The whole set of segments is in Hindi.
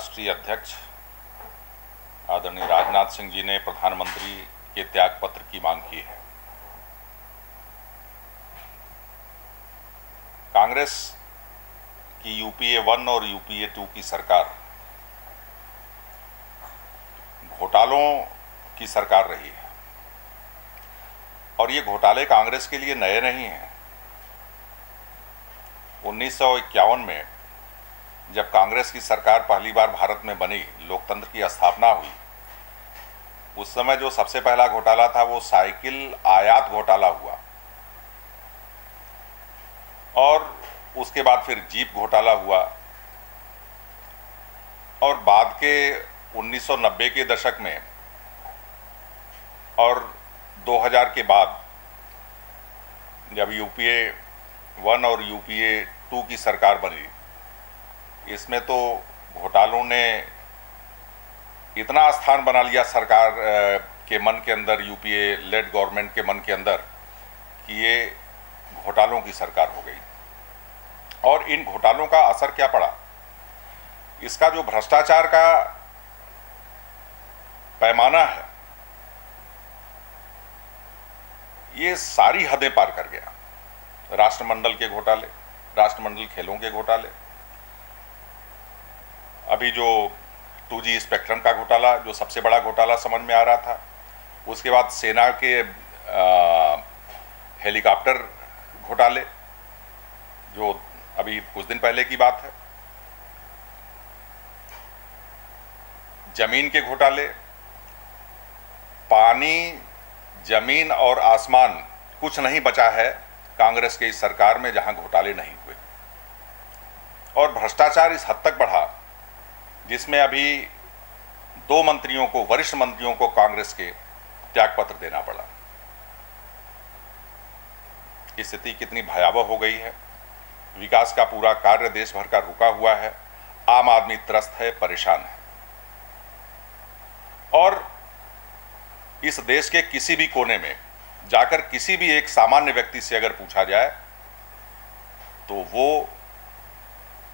राष्ट्रीय अध्यक्ष आदरणीय राजनाथ सिंह जी ने प्रधानमंत्री के त्यागपत्र की मांग की है। कांग्रेस की यूपीए 1 और यूपीए 2 की सरकार घोटालों की सरकार रही है और ये घोटाले कांग्रेस के लिए नए नहीं हैं। 1951 में जब कांग्रेस की सरकार पहली बार भारत में बनी, लोकतंत्र की स्थापना हुई, उस समय जो सबसे पहला घोटाला था वो साइकिल आयात घोटाला हुआ और उसके बाद फिर जीप घोटाला हुआ और बाद के 1990 के दशक में और 2000 के बाद जब यूपीए 1 और यूपीए 2 की सरकार बनी, इसमें तो घोटालों ने इतना स्थान बना लिया सरकार के मन के अंदर, यूपीए लेड गवर्नमेंट के मन के अंदर, कि ये घोटालों की सरकार हो गई। और इन घोटालों का असर क्या पड़ा? इसका जो भ्रष्टाचार का पैमाना है, ये सारी हदें पार कर गया। राष्ट्रमंडल के घोटाले, राष्ट्रमंडल खेलों के घोटाले, अभी जो 2G स्पेक्ट्रम का घोटाला जो सबसे बड़ा घोटाला समझ में आ रहा था, उसके बाद सेना के हेलीकॉप्टर घोटाले जो अभी कुछ दिन पहले की बात है, जमीन के घोटाले, पानी, जमीन और आसमान, कुछ नहीं बचा है कांग्रेस के इस सरकार में जहां घोटाले नहीं हुए। और भ्रष्टाचार इस हद तक बढ़ा जिसमें अभी 2 मंत्रियों को, वरिष्ठ मंत्रियों को कांग्रेस के त्यागपत्र देना पड़ा। स्थिति कितनी भयावह हो गई है। विकास का पूरा कार्य देश भर का रुका हुआ है। आम आदमी त्रस्त है, परेशान है। और इस देश के किसी भी कोने में जाकर किसी भी एक सामान्य व्यक्ति से अगर पूछा जाए तो वो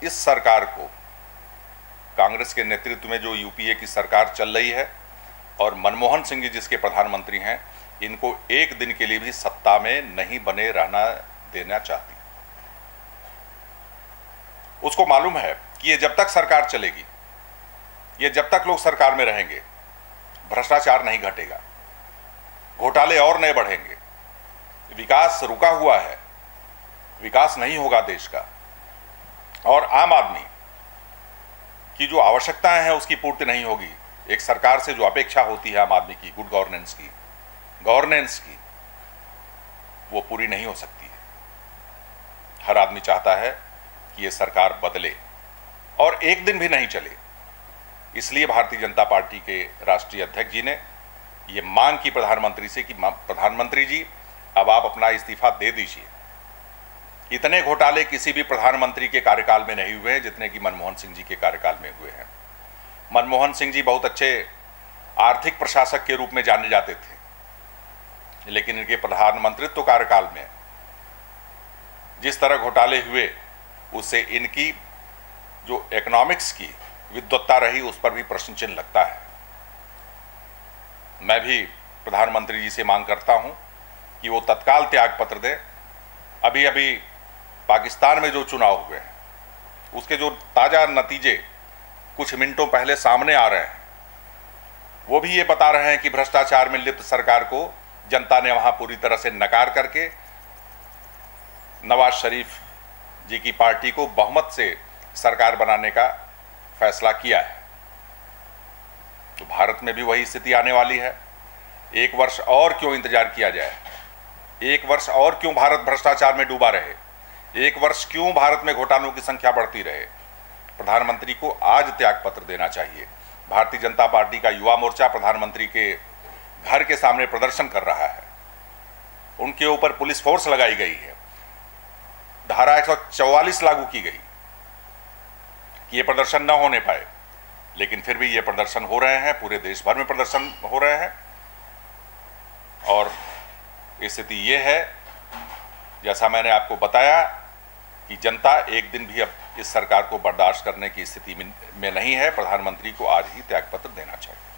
इस सरकार को, कांग्रेस के नेतृत्व में जो यूपीए की सरकार चल रही है और मनमोहन सिंह जी जिसके प्रधानमंत्री हैं, इनको एक दिन के लिए भी सत्ता में नहीं बने रहना देना चाहती। उसको मालूम है कि ये जब तक सरकार चलेगी, ये जब तक लोग सरकार में रहेंगे, भ्रष्टाचार नहीं घटेगा, घोटाले और नए बढ़ेंगे, विकास रुका हुआ है, विकास नहीं होगा देश का। और आम आदमी की जो आवश्यकताएं हैं उसकी पूर्ति नहीं होगी। एक सरकार से जो अपेक्षा होती है आम आदमी की, गुड गवर्नेंस की, वो पूरी नहीं हो सकती है। हर आदमी चाहता है कि ये सरकार बदले और एक दिन भी नहीं चले। इसलिए भारतीय जनता पार्टी के राष्ट्रीय अध्यक्ष जी ने ये मांग की प्रधानमंत्री से कि प्रधानमंत्री जी, अब आप अपना इस्तीफा दे दीजिए। इतने घोटाले किसी भी प्रधानमंत्री के कार्यकाल में नहीं हुए हैं जितने कि मनमोहन सिंह जी के कार्यकाल में हुए हैं। मनमोहन सिंह जी बहुत अच्छे आर्थिक प्रशासक के रूप में जाने जाते थे, लेकिन इनके प्रधानमंत्रित्व कार्यकाल में जिस तरह घोटाले हुए, उससे इनकी जो इकोनॉमिक्स की विद्वत्ता रही, उस पर भी प्रश्न चिन्ह लगता है। मैं भी प्रधानमंत्री जी से मांग करता हूं कि वो तत्काल त्यागपत्र दें। अभी अभी पाकिस्तान में जो चुनाव हुए हैं, उसके जो ताजा नतीजे कुछ मिनटों पहले सामने आ रहे हैं, वो भी ये बता रहे हैं कि भ्रष्टाचार में लिप्त सरकार को जनता ने वहां पूरी तरह से नकार करके नवाज शरीफ जी की पार्टी को बहुमत से सरकार बनाने का फैसला किया है। तो भारत में भी वही स्थिति आने वाली है। 1 वर्ष और क्यों इंतजार किया जाए? 1 वर्ष और क्यों भारत भ्रष्टाचार में डूबा रहे? 1 वर्ष क्यों भारत में घोटालों की संख्या बढ़ती रहे? प्रधानमंत्री को आज त्यागपत्र देना चाहिए। भारतीय जनता पार्टी का युवा मोर्चा प्रधानमंत्री के घर के सामने प्रदर्शन कर रहा है। उनके ऊपर पुलिस फोर्स लगाई गई है, धारा 144 लागू की गई कि ये प्रदर्शन न होने पाए, लेकिन फिर भी ये प्रदर्शन हो रहे हैं। पूरे देश भर में प्रदर्शन हो रहे हैं और स्थिति ये है, जैसा मैंने आपको बताया, कि जनता एक दिन भी अब इस सरकार को बर्दाश्त करने की स्थिति में नहीं है। प्रधानमंत्री को आज ही त्यागपत्र देना चाहिए।